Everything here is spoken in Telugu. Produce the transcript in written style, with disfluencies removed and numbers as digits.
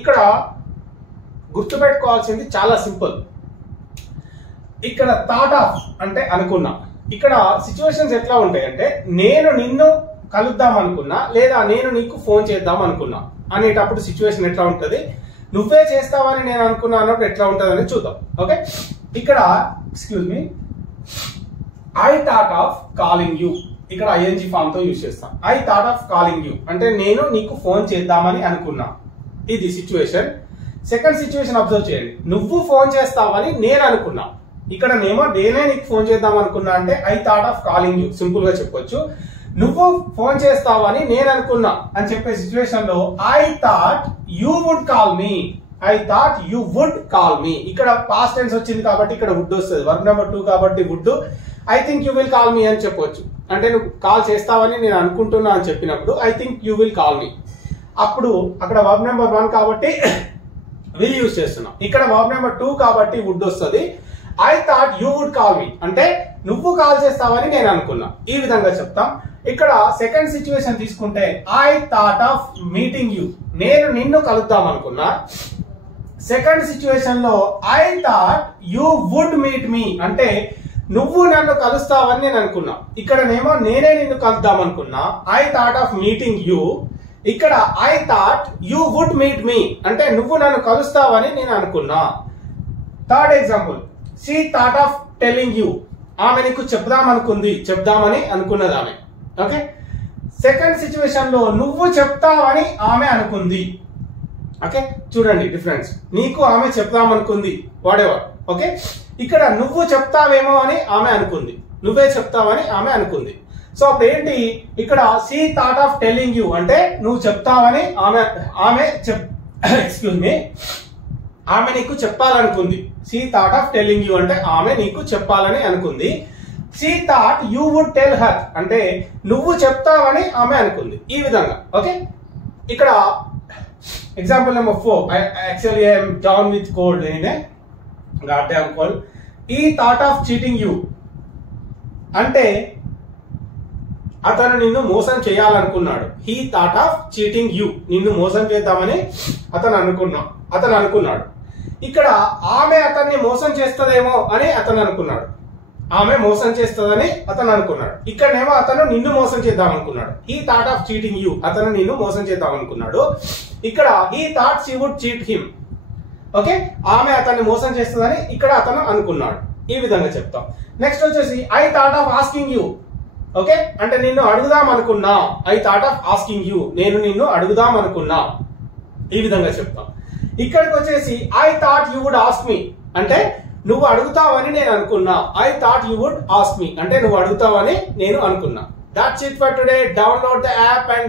ఇక్కడ గుర్తుపెట్టుకోవాల్సింది చాలా సింపుల్. ఇక్కడ థాట్ ఆఫ్ అంటే అనుకున్నా. ఇక్కడ సిచ్యువేషన్స్ ఎట్లా ఉంటాయి అంటే నేను నిన్ను కలుద్దాం అనుకున్నా లేదా నేను నీకు ఫోన్ చేద్దాం అనుకున్నా అనేటప్పుడు సిచ్యువేషన్ ఎట్లా ఉంటుంది, నువ్వే చేస్తావని నేను అనుకున్నా అన్నప్పుడు ఎట్లా ఉంటుంది అని చూద్దాం. ఓకే, ఇక్కడ excuse me, I thought of calling you, ఇక్కడ ఐఎన్జీ ఫామ్ తో యూజ్ చేస్తాం. I thought of calling you అంటే నేను నీకు ఫోన్ చేద్దామని అనుకున్నా, ఇది సిచ్యువేషన్. సెకండ్ సిచ్యువేషన్ అబ్జర్వ్ చేయండి, నువ్వు ఫోన్ చేస్తావని నేను అనుకున్నా. ఇక్కడ నేనే నీకు ఫోన్ చేద్దాం అనుకున్నా అంటే I thought of calling you simple గా చెప్పొచ్చు. నువ్వు ఫోన్ చేస్తావని నేను అనుకున్నా అని చెప్పే సిచ్యువేషన్ లో I thought you would call me, I thought you would call me. ఇక్కడ పాస్ట్ టెన్స్ వచ్చింది కాబట్టి ఇక్కడ వుడ్ వస్తుంది, వర్బ్ నెంబర్ 2 కాబట్టి would. I think you will call me అని చెప్పొచ్చు, అంటే నువ్వు కాల్ చేస్తావని నేను అనుకుంటున్నా అని చెప్పినప్పుడు I think you will call మీ. అప్పుడు అక్కడ వర్బ్ నెంబర్ 1 కాబట్టి విల్ యూజ్ చేస్తున్నాం, ఇక్కడ వర్బ్ నెంబర్ 2 కాబట్టి వుడ్ వస్తుంది. I thought you would call me అంటే నువ్వు కాల్ చేస్తావని నేను అనుకున్నా, ఈ విధంగా చెప్తాం. ఇక్కడ సెకండ్ సిచ్యువేషన్ తీసుకుంటే I thought of meeting you, నేను నిన్ను కలుద్దాం అనుకున్నా. సెకండ్ సిచ్యువేషన్ లో I thought you would meet me అంటే నువ్వు నన్ను కలుస్తావని నేను అనుకున్నా. ఇక్కడనేమో నేనే నిన్ను కలుద్దాం అనుకున్నా, I thought of meeting you. ఇక్కడ I thought you would meet me అంటే నువ్వు నన్ను కలుస్తావని నేను అనుకున్నా. Third example, she thought of telling you, ఆమె నీకు చెప్దామని అనుకున్నది ఆమె. ఓకే, సెకండ్ సిచ్యువేషన్ లో నువ్వు చెప్తావని ఆమె అనుకుంది. ఓకే, చూడండి డిఫరెన్స్, నీకు ఆమె చెప్దామనుకుంది వాడేవాడు. ఓకే, ఇక్కడ నువ్వు చెప్తావేమో అని ఆమె అనుకుంది, నువ్వే చెప్తావని ఆమె అనుకుంది. సో అప్పుడు ఏంటి, ఇక్కడ she thought of telling you అంటే నువ్వు చెప్తావని ఎక్స్క్యూజ్ మీ, ఆమె నీకు చెప్పాలనుకుంది. She thought of telling you అంటే ఆమె నీకు చెప్పాలని అనుకుంది. She thought you would tell her అంటే నువ్వు చెప్తావని ఆమె అనుకుంది, ఈ విధంగా. ఓకే, ఇక్కడ example number 4, actually I'm down with cold, goddamn cold. He thought of cheating you అంటే అతను నిన్ను మోసం చేయాలనుకున్నాడు. He thought of cheating you, నిన్ను మోసం చేద్దామని అతను అనుకున్నాడు. ఇక్కడ ఆమె అతన్ని మోసం చేస్తదేమో అని అతను అనుకున్నాడు, ఆమె మోసం చేస్తుందని అతను అనుకున్నాడు. ఇక్కడనేమో అతను నిన్ను మోసం చేద్దాం అనుకున్నాడు. He thought of cheating you, అతను నిన్ను మోసం చేద్దాం అనుకున్నాడు. ఇక్కడ he thought she would cheat him. Okay, ఆమె అతన్ని మోసం చేస్తుందని ఇక్కడ అతను అనుకున్నాడు, ఈ విధంగా చెప్తాం. నెక్స్ట్ వచ్చేసి I thought of asking you. Okay, అంటే నిన్ను అడుగుదాం అనుకున్నా. I thought of asking you, నేను నిన్ను అడుగుదాం అనుకున్నా, ఈ విధంగా చెప్తాం. ఇక్కడికి వచ్చేసి I thought you would ask me అంటే నువ్వు అడుగుతావని నేను అనుకున్నా. I thought you would ask me అంటే నువ్వు అడుగుతావని నేను అనుకున్నా. That's it for today. Download the app and